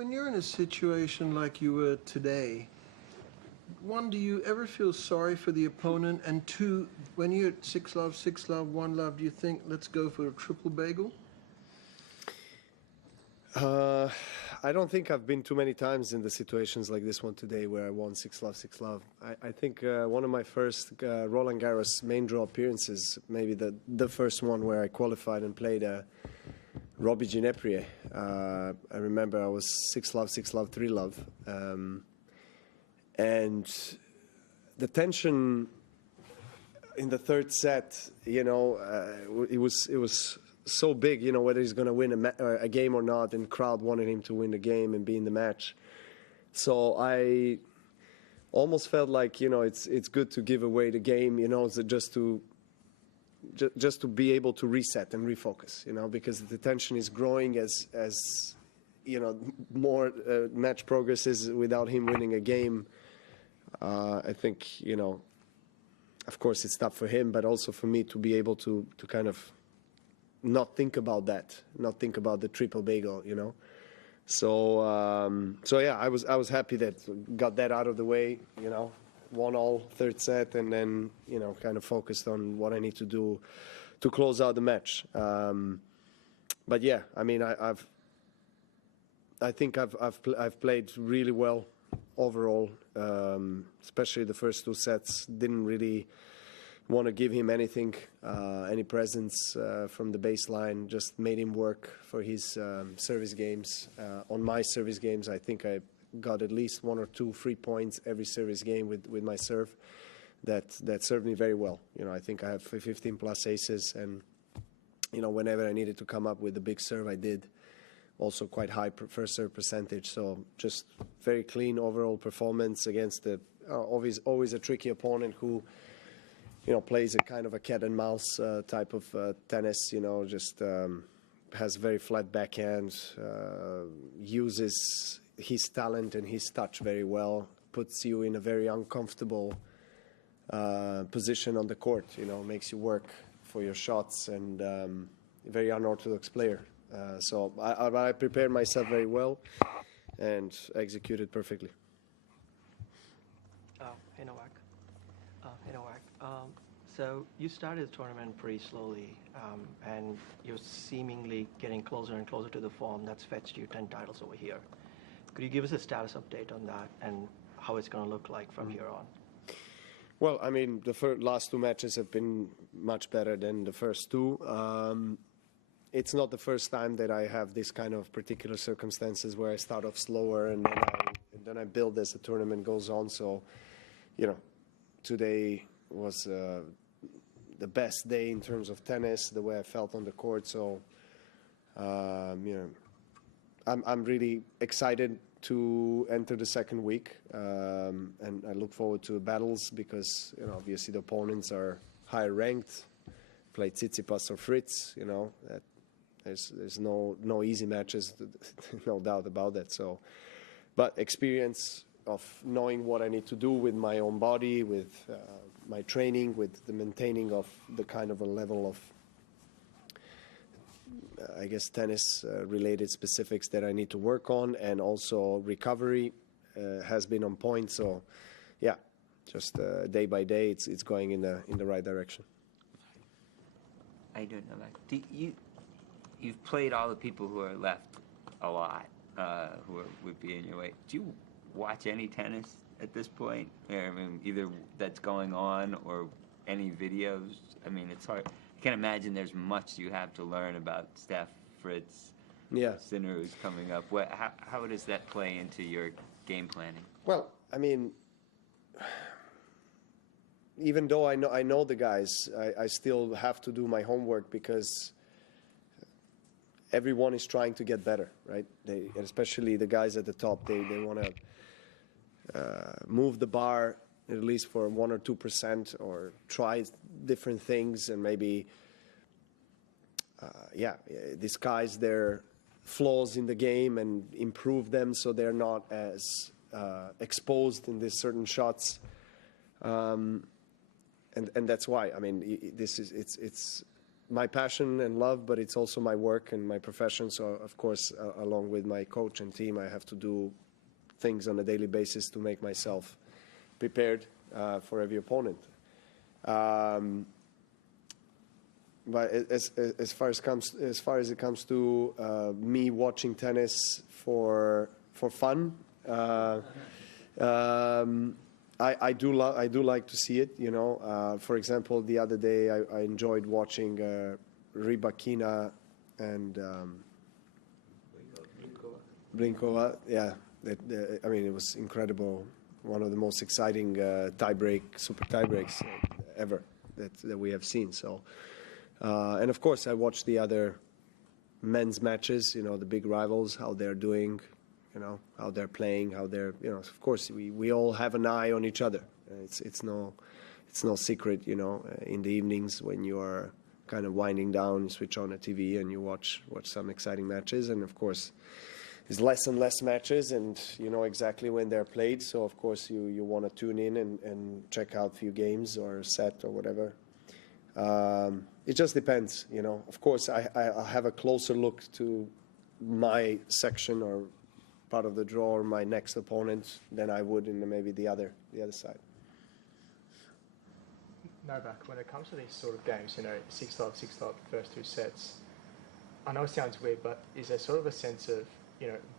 when you're in a situation like you were today, one, do you ever feel sorry for the opponent? And two, when you're at 6-love, 6-love, 1-love, do you think, let's go for a triple bagel? I don't think I've been too many times in the situations like this one today where I won 6-love, 6-love. I think one of my first Roland Garros main draw appearances, maybe the first one where I qualified and played Robbie Gineprie. I remember I was 6-love, 6-love, 3-love. And the tension in the third set, you know, it was so big, you know, whether he's going to win a game or not, and crowd wanted him to win the game and be in the match. So I almost felt like, you know, it's good to give away the game, you know, just to be able to reset and refocus, you know, because the tension is growing as you know, more match progresses without him winning a game. I think, you know, of course it's tough for him, but also for me to be able to kind of not think about that, not think about the triple bagel, you know. So yeah, I was happy that got that out of the way, you know, won all third set, and then, you know, kind of focused on what I need to do to close out the match. But yeah, I mean, I think I've played really well overall, especially the first two sets. Didn't really want to give him anything, any presence from the baseline. Just made him work for his service games. On my service games, I think I got at least 1 or 2 free points every service game with my serve. That served me very well. You know, I think I have 15 plus aces, and you know, whenever I needed to come up with a big serve, I did. Also quite high first serve percentage. So just very clean overall performance against the always a tricky opponent who, you know, plays a kind of a cat and mouse type of tennis, you know, just has very flat backhand, uses his talent and his touch very well, puts you in a very uncomfortable position on the court, you know, makes you work for your shots, and very unorthodox player. So I prepared myself very well and executed perfectly. Hey Novak. So you started the tournament pretty slowly, and you're seemingly getting closer and closer to the form that's fetched you 10 titles over here. Could you give us a status update on that and how it's going to look like from here on? Well, I mean, the last two matches have been much better than the first two. It's not the first time that I have this kind of particular circumstances where I start off slower and then I build as the tournament goes on. So, you know, today was the best day in terms of tennis, the way I felt on the court. So, you know, I'm really excited to enter the second week, and I look forward to battles because, you know, obviously the opponents are higher ranked. Play Tsitsipas or Fritz, you know. There's no easy matches, no doubt about that. So, but experience of knowing what I need to do with my own body, with my training, with the maintaining of the kind of a level of, I guess, tennis-related specifics that I need to work on, and also recovery has been on point. So, yeah, just day by day, it's going in the right direction. I don't know, like, you've played all the people who are left a lot, who would be in your way. Do you watch any tennis at this point? I mean, either that's going on or any videos? I mean, it's hard. I can't imagine there's much you have to learn about Steph, Fritz, Sinner who's coming up. How does that play into your game planning? Well, I mean, even though I know the guys, I still have to do my homework because everyone is trying to get better, right? Especially the guys at the top, they want to move the bar at least for 1 or 2%, or try different things and maybe, disguise their flaws in the game and improve them so they're not as exposed in these certain shots. And that's why, I mean, it's my passion and love, but it's also my work and my profession. So, of course, along with my coach and team, I have to do things on a daily basis to make myself prepared for every opponent. But as far as it comes to me watching tennis for fun, I do like to see it. You know, for example, the other day I enjoyed watching Rybakina and Blinkova. Yeah, I mean, it was incredible. One of the most exciting super tie breaks ever that we have seen. So, and of course, I watched the other men's matches. You know, the big rivals, how they're doing. You know, how they're playing, how they're. You know, of course, we all have an eye on each other. It's no secret. You know, in the evenings when you are kind of winding down, you switch on a TV and you watch some exciting matches, and of course. There's less and less matches, and you know exactly when they're played. So of course you want to tune in and check out a few games or a set or whatever. It just depends, you know. Of course, I have a closer look to my section or part of the draw or my next opponent than I would in maybe the other side. Novak, when it comes to these sort of games, you know, 6-love, 6-love, first two sets. I know it sounds weird, but is there sort of a sense of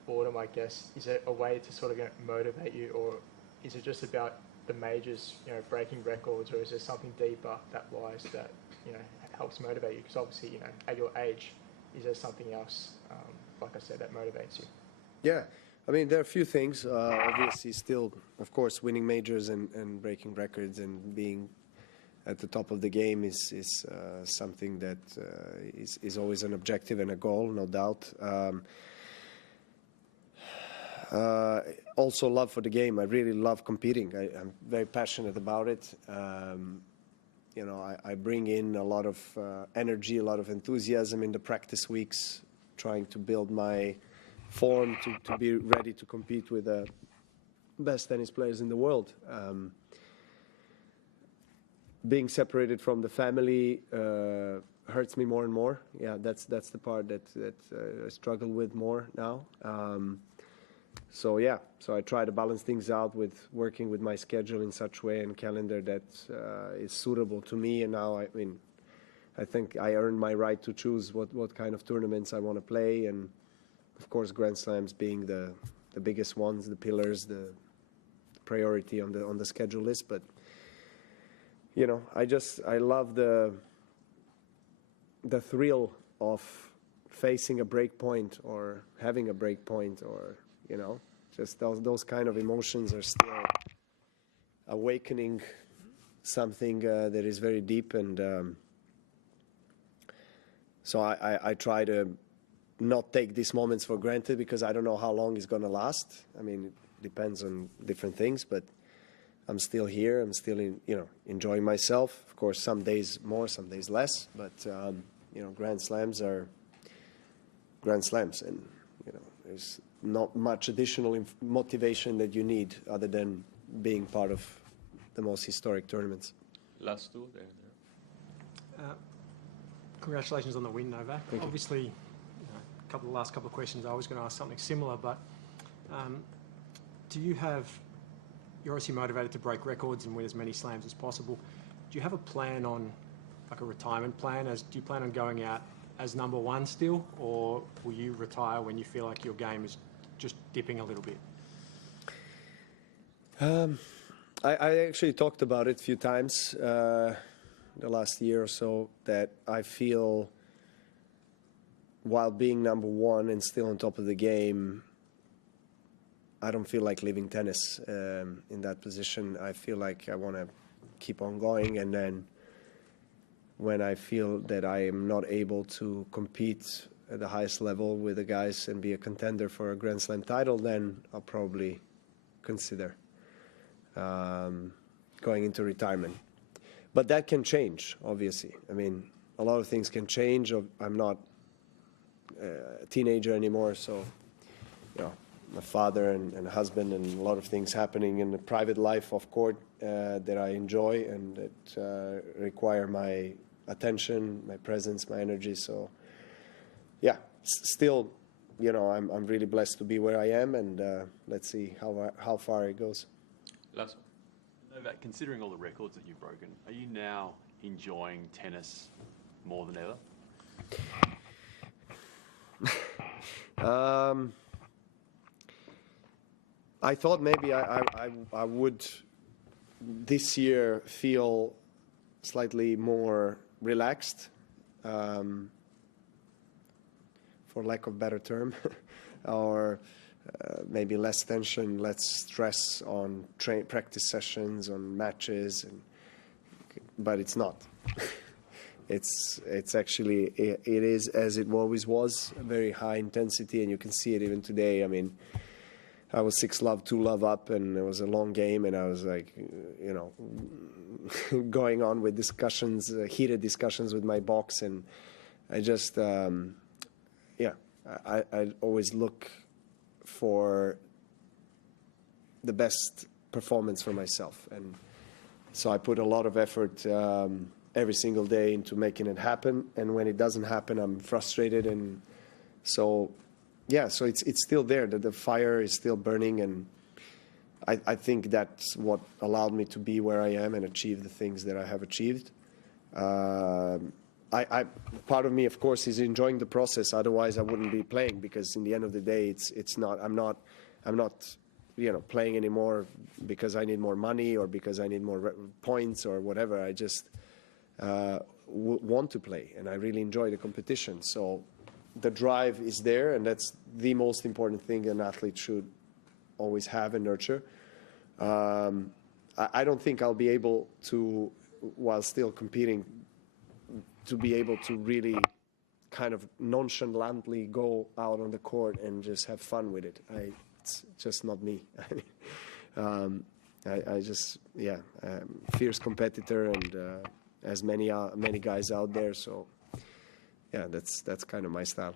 boredom, I guess? Is it a way to sort of motivate you, or is it just about the majors, breaking records, or is there something deeper that lies that, helps motivate you? Because obviously, at your age, is there something else, like I said, that motivates you? Yeah, I mean, there are a few things. Obviously, still, of course, winning majors and breaking records and being at the top of the game is something that is always an objective and a goal, no doubt. Also love for the game. I really love competing. I'm very passionate about it. I bring in a lot of energy, a lot of enthusiasm in the practice weeks, trying to build my form to be ready to compete with the best tennis players in the world. Being separated from the family hurts me more and more. Yeah, that's the part that I struggle with more now. So I try to balance things out with working with my schedule in such way and calendar that is suitable to me. And now, I think I earned my right to choose what kind of tournaments I want to play. And of course, Grand Slams being the biggest ones, the pillars, the priority on the schedule list. But I love the thrill of facing a break point or having a break point, or just those kind of emotions are still awakening something that is very deep. And so I try to not take these moments for granted, because I don't know how long it's going to last. I mean, it depends on different things, but I'm still here. I'm still enjoying myself. Of course, some days more, some days less. But Grand Slams are Grand Slams, and there's not much additional motivation that you need other than being part of the most historic tournaments. Last two there. Congratulations on the win, Novak. Thank you. Obviously, last couple of questions, I was going to ask something similar, but you're obviously motivated to break records and win as many slams as possible. Do you have a plan on, like a retirement plan? Do you plan on going out as number one still, or will you retire when you feel like your game is just dipping a little bit? I actually talked about it a few times the last year or so, that I feel while being number one and still on top of the game, I don't feel like leaving tennis in that position. I feel like I want to keep on going, and then when I feel that I am not able to compete at the highest level with the guys and be a contender for a Grand Slam title, then I'll probably consider going into retirement. But that can change, obviously. I mean, a lot of things can change. I'm not a teenager anymore, so I'm a father and a husband, and a lot of things happening in the private life off court that I enjoy and that require my attention, my presence, my energy. So, yeah, still, you know, I'm really blessed to be where I am, and let's see how far it goes. Last one. Novak, considering all the records that you've broken, are you now enjoying tennis more than ever? I thought maybe I would this year feel slightly more relaxed, for lack of better term, or maybe less tension, less stress on practice sessions, on matches, but it's not. It's actually, it is as it always was, a very high intensity, and you can see it even today. I mean, I was 6-love, 2-love up, and it was a long game, and I was like, you know, going on with discussions, heated discussions with my box, and I just, yeah, I always look for the best performance for myself, and so I put a lot of effort every single day into making it happen, and when it doesn't happen, I'm frustrated, and so yeah, so it's still there, that the fire is still burning, and I think that's what allowed me to be where I am and achieve the things that I have achieved. Part of me, of course, is enjoying the process. Otherwise, I wouldn't be playing, because in the end of the day, it's not. I'm not, you know, playing anymore because I need more money or because I need more points or whatever. I just want to play, and I really enjoy the competition. So the drive is there, and that's the most important thing an athlete should always have and nurture. I don't think I'll be able to, while still competing, to be able to really kind of nonchalantly go out on the court and just have fun with it. It's just not me. I just, yeah, fierce competitor, and as many guys out there. So, yeah, that's kind of my style.